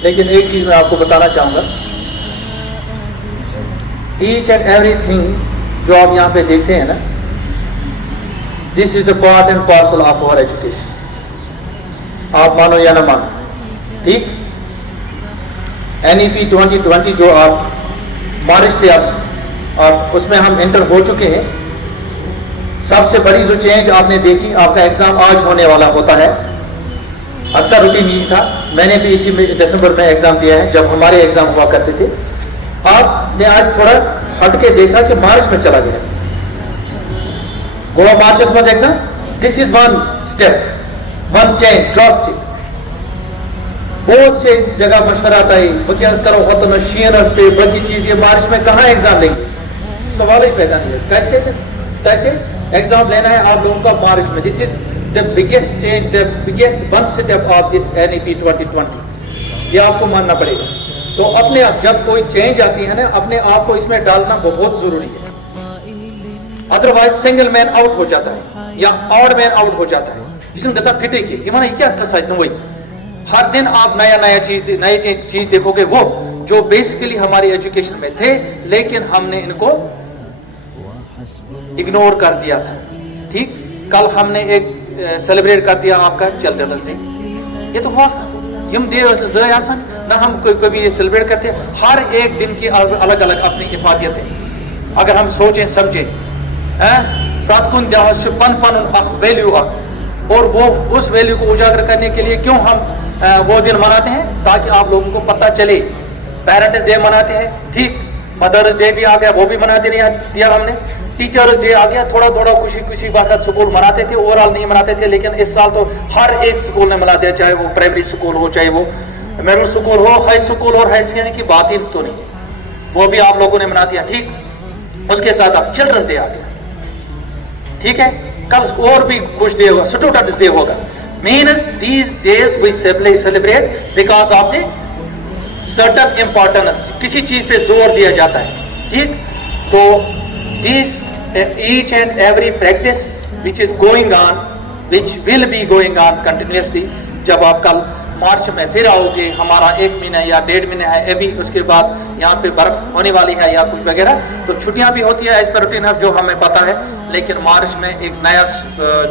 लेकिन एक चीज मैं आपको बताना चाहूंगा, ईच एंड एवरी थिंग जो आप यहाँ पे देखते हैं ना, this is the part and parcel of our education. आप मानो या ना मानो, ठीक। NEP 2020 जो आप मार्च से आप उसमें हम इंटर हो चुके हैं। सबसे बड़ी जो चेंज आपने देखी, आपका एग्जाम आज होने वाला होता है। अक्सर रूटीन नहीं था, मैंने भी इसी में दिसंबर में एग्जाम दिया है जब हमारे एग्जाम हुआ करते थे। आपने आज थोड़ा हट के देखा कि मार्च में चला गया। गोवा मार्च was exam, this is one step, one change, drastic. बहुत से जगह मशवरा आता है, वकील करो होता है शीनस पे बाकी चीज, ये मार्च में कहाँ एग्जाम लेंगे, सवाल ही पैदा नहीं है। कैसे एग्जाम लेना है आप लोगों का मार्च में। This is the biggest change, the biggest one step of this NEP 2020, ये आपको मानना पड़ेगा। तो अपने आप जब कोई चेंज आती है ना, अपने आप को इसमें डालना बहुत जरूरी है, अदरवाइज सिंगल मैन आउट हो जाता है या ऑड मैन आउट हो जाता है। जिसमें दशा फिटे की ये माना क्या कसा वही हर दिन आप नई चीज देखोगे, वो जो बेसिकली हमारी एजुकेशन में थे, लेकिन हमने इनको इग्नोर कर दिया था। ठीक, कल हमने एक सेलिब्रेट कर दिया आपका चिल्ड्रंस डे, ये तो हुआ यम डे ना, हम कभी ये सेलिब्रेट करते हैं। हर एक दिन की अलग अलग अपनी इफादियत है। अगर हम सोचें समझें, प्रातकुन पन पन वैल्यू, और वो उस वैल्यू को उजागर करने के लिए क्यों हम वो दिन मनाते हैं, ताकि आप लोगों को पता चले। पेरेंट्स डे मनाते हैं, ठीक, मदर्स डे भी आ गया, वो भी मना दिया हमने। टीचर्स डे आ गया, थोड़ा थोड़ा खुशी बात स्कूल मनाते थे, ओवरऑल नहीं मनाते थे, लेकिन इस साल तो हर एक स्कूल ने मना दिया, चाहे वो प्राइमरी स्कूल हो, चाहे वो मिडिल स्कूल हो, हाई स्कूल और हाई सेकेंडरी की बात ही तो नहीं है, वो भी आप लोगों ने मना दिया। ठीक, उसके साथ अब चिल्ड्रन डे आ गया, ठीक है, कल और भी कुछ डे होगा, स्टूडेंट्स डे होगा। Means these days we celebrate because of the certain importance, किसी चीज पे जोर दिया जाता है। ठीक, तो this each and every practice which is going on, which will be going on continuously. जब आप कल मार्च में फिर आओगे, हमारा 1 महीना या 1.5 महीना है अभी, उसके बाद यहाँ पे बर्फ होने वाली है या कुछ वगैरह, तो छुट्टियां भी होती है एज पर रूटीन जो हमें पता है। लेकिन मार्च में एक नया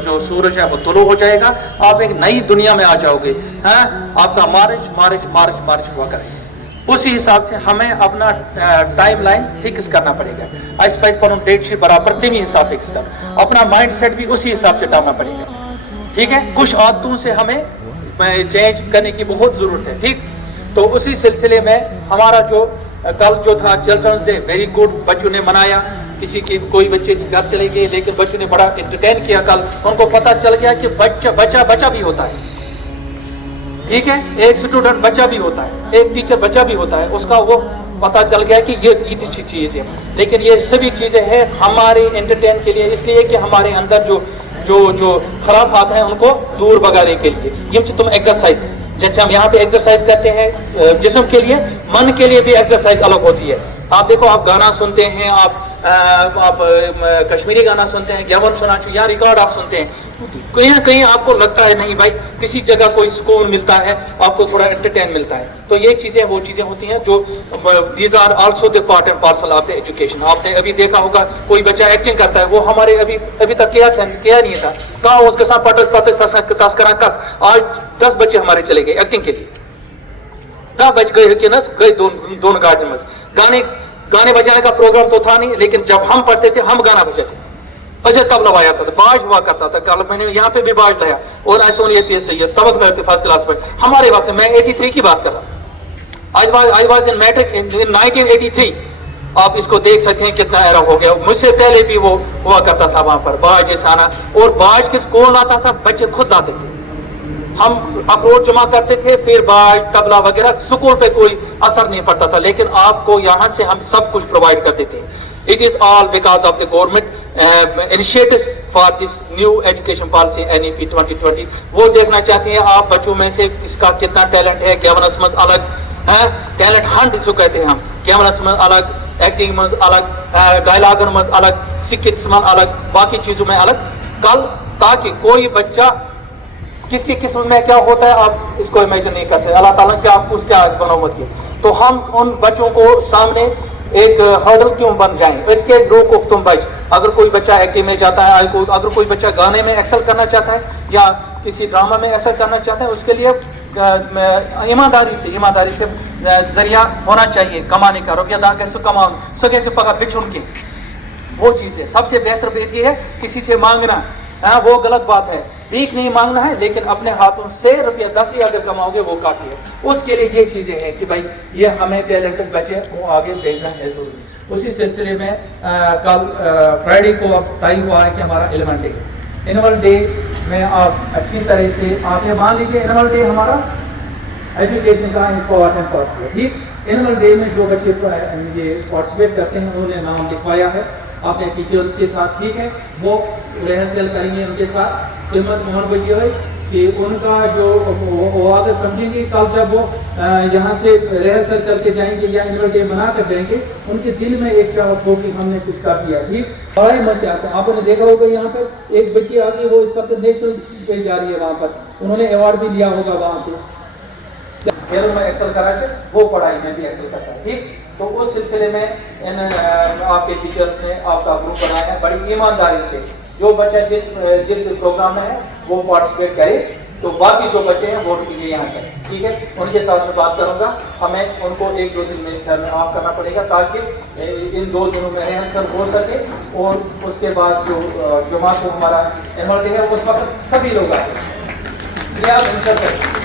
जो सूरज है वो तुलू हो जाएगा, आप एक नई दुनिया में आ जाओगे। हाँ, आपका मार्च हुआ करेगा। उसी हिसाब से हमें अपना टाइम लाइन फिक्स करना पड़ेगा। डेट शीट बराबर तेमी हिसाब फिक्स करना, अपना माइंड सेट भी उसी हिसाब से डालना पड़ेगा। ठीक है, कुछ आदतों से हमें चेंज करने की बहुत जरूरत है। ठीक, तो उसी सिलसिले में हमारा जो कल जो था चिल्ड्रंस डे, वेरी गुड, बच्चों ने मनाया। किसी के कोई बच्चे घर चले गए, लेकिन बच्चों ने बड़ा एंटरटेन किया। कल उनको पता चल गया कि बच्चा भी होता है। ठीक है, एक स्टूडेंट बच्चा भी होता है, एक टीचर बच्चा भी होता है, उसका वो पता चल गया कि ये अच्छी चीज है। लेकिन ये सभी चीजें हैं हमारे एंटरटेन के लिए, इसलिए कि हमारे अंदर जो खराब बात है उनको दूर भगाने के लिए। ये तुम एक्सरसाइज, जैसे हम यहाँ पे एक्सरसाइज करते हैं जिस्म के लिए, मन के लिए भी एक्सरसाइज अलग होती है। आप देखो, आप गाना सुनते हैं, आप कश्मीरी गाना सुनते हैं, ज्ञापन सुना या रिकॉर्ड आप सुनते हैं, कहीं ना कहीं आपको लगता है नहीं भाई, किसी जगह कोई सुकून मिलता है, आपको थोड़ा एंटरटेन मिलता है। तो ये चीजें वो चीजें होती हैं जो these are also the part and parcel of the education. आपने अभी देखा होगा कोई बच्चा एक्टिंग करता है, वो हमारे अभी तक किया नहीं था, कहा उसके साथ तस्करा तक। आज 10 बच्चे हमारे चले गए एक्टिंग के लिए, 10 बच गए कि नस गए दोनों गार्डन में। गाने बजाने का प्रोग्राम तो था नहीं, लेकिन जब हम पढ़ते थे हम गाना बजाते थे। अच्छा, तब लवाया था, बाज हुआ करता था। कल मैंने यहाँ पे भी बाज लाया, और तब फर्स्ट क्लास में हमारे वक्त में 83 की बात कर रहा हूँ। आई वाज इन मैट्रिक इन 1983। आप इसको देख सकते हैं कितना एरा हो गया। मुझसे पहले भी वो हुआ करता था वहां पर बाज जैसा आना, और बाज किस कौन लाता था? बच्चे खुद लाते थे। हम अखरोट जमा करते थे, फिर बाज तबला वगैरह, स्कूल पे कोई असर नहीं पड़ता था, लेकिन आपको यहाँ से हम सब कुछ प्रोवाइड करते थे। It is all because of the government initiatives for this new education policy NEP 2020। वो देखना चाहते हैं आप बच्चों में से किसका कितना टैलेंट है। गेवनस में अलग है, टैलेंट हंट जिसको कहते हैं हम, गेवनस में अलग, एक्टिंग में अलग, डायलॉगर में अलग, सिकिट्स में अलग, बाकी चीजों में अलग। कल ताकि कोई बच्चा کس کی قسم میں کیا ہوتا ہے آپ اس کو امیجن نہیں کر سکتے. اللہ تعالیٰ کیا آپ کو اس کے آج بناوت ہے. تو ہم ان بچوں کو سامنے ایک ہرڈل کیوں بن جائیں. اس کے روکو تم بچ. اگر کوئی بچہ ایکٹنگ میں جاتا ہے, اگر کوئی بچہ گانے میں ایکسل کرنا چاہتا ہے یا کسی ڈرامہ میں ایکسل کرنا چاہتا ہے, اس کے لیے ایمانداری سے ذریعہ ہونا چاہیے کمانے کا. روپیہ دا کیسے کماؤ سگے سے پگا بچھن کے, وہ چیز ہے. سب سے بہتر بات یہ ہے کسی سے مانگنا, وہ غلط بات ہے. بھیک نہیں مانگنا ہے, لیکن اپنے ہاتھوں سے روپیہ 10 اگر کماؤ گے وہ کافی ہے. اس کے لیے یہ چیزیں ہیں کہ بھائی یہ ہمیں ٹیلنٹڈ بچے وہ آگے بھیجنا ہے ضروری. اسی سلسلے میں کل فرائیڈے کو اب طے ہوا ہے کہ ہمارا اینول ڈے. اینول ڈے میں آپ اچھی طرح سے آپ یہ مان لیجیے اینول ڈے ہمارا ایجوکیشن کا امپورٹنٹ پارٹ ہے. ٹھیک, اینول ڈے میں جو بچے یہ پارٹیسپیٹ کرتے ہیں انہوں نے نام لکھوایا ہے اپنے ٹیچرز کے ساتھ. ٹھیک ہے, وہ ریہرسل کریں گے ان کے ساتھ. قیمت محمد بجی ہے کہ ان کا جو وہ آگے سمجھیں گے کل جب وہ یہاں سے ریہرسل کر کے جائیں گے یا اینول ڈے بنا کر جائیں گے, ان کے دل میں ایک چاہت ہو کہ ہم نے کچھ کر دیا. ٹھیک, بڑا ہی من چاہتا ہے. آپ نے دیکھا ہوگا یہاں پر ایک بچی آ گئی, وہ اس وقت نیشنل پہ جا رہی ہے, وہاں پر انہوں نے ایوارڈ بھی لیا ہوگا وہاں سے. کھیلوں میں ایکسل کرا کے وہ پڑھائی میں بھی ایکسل کرتا ہے. ٹھیک, تو اس سلسلے میں آپ کے ٹیچرز نے آپ کا گروپ بنایا ہے بڑی ایمانداری سے. جو بچہ جس پروگرام میں ہے وہ پارٹیسپیٹ کرے, تو باقی جو بچے ہیں وہ یہاں کریں. ٹھیک ہے, ان کے ساتھ میں بات کروں گا. ہمیں ان کو 1-2 دن میں آف کرنا پڑے گا تاکہ ان 2 دنوں میں ریہرسل ہو سکے, اور اس کے بعد جو جمعہ کو ہمارا اینول ڈے ہے اس وقت سبھی لوگ آئے. یہ آپ انشاء کریں.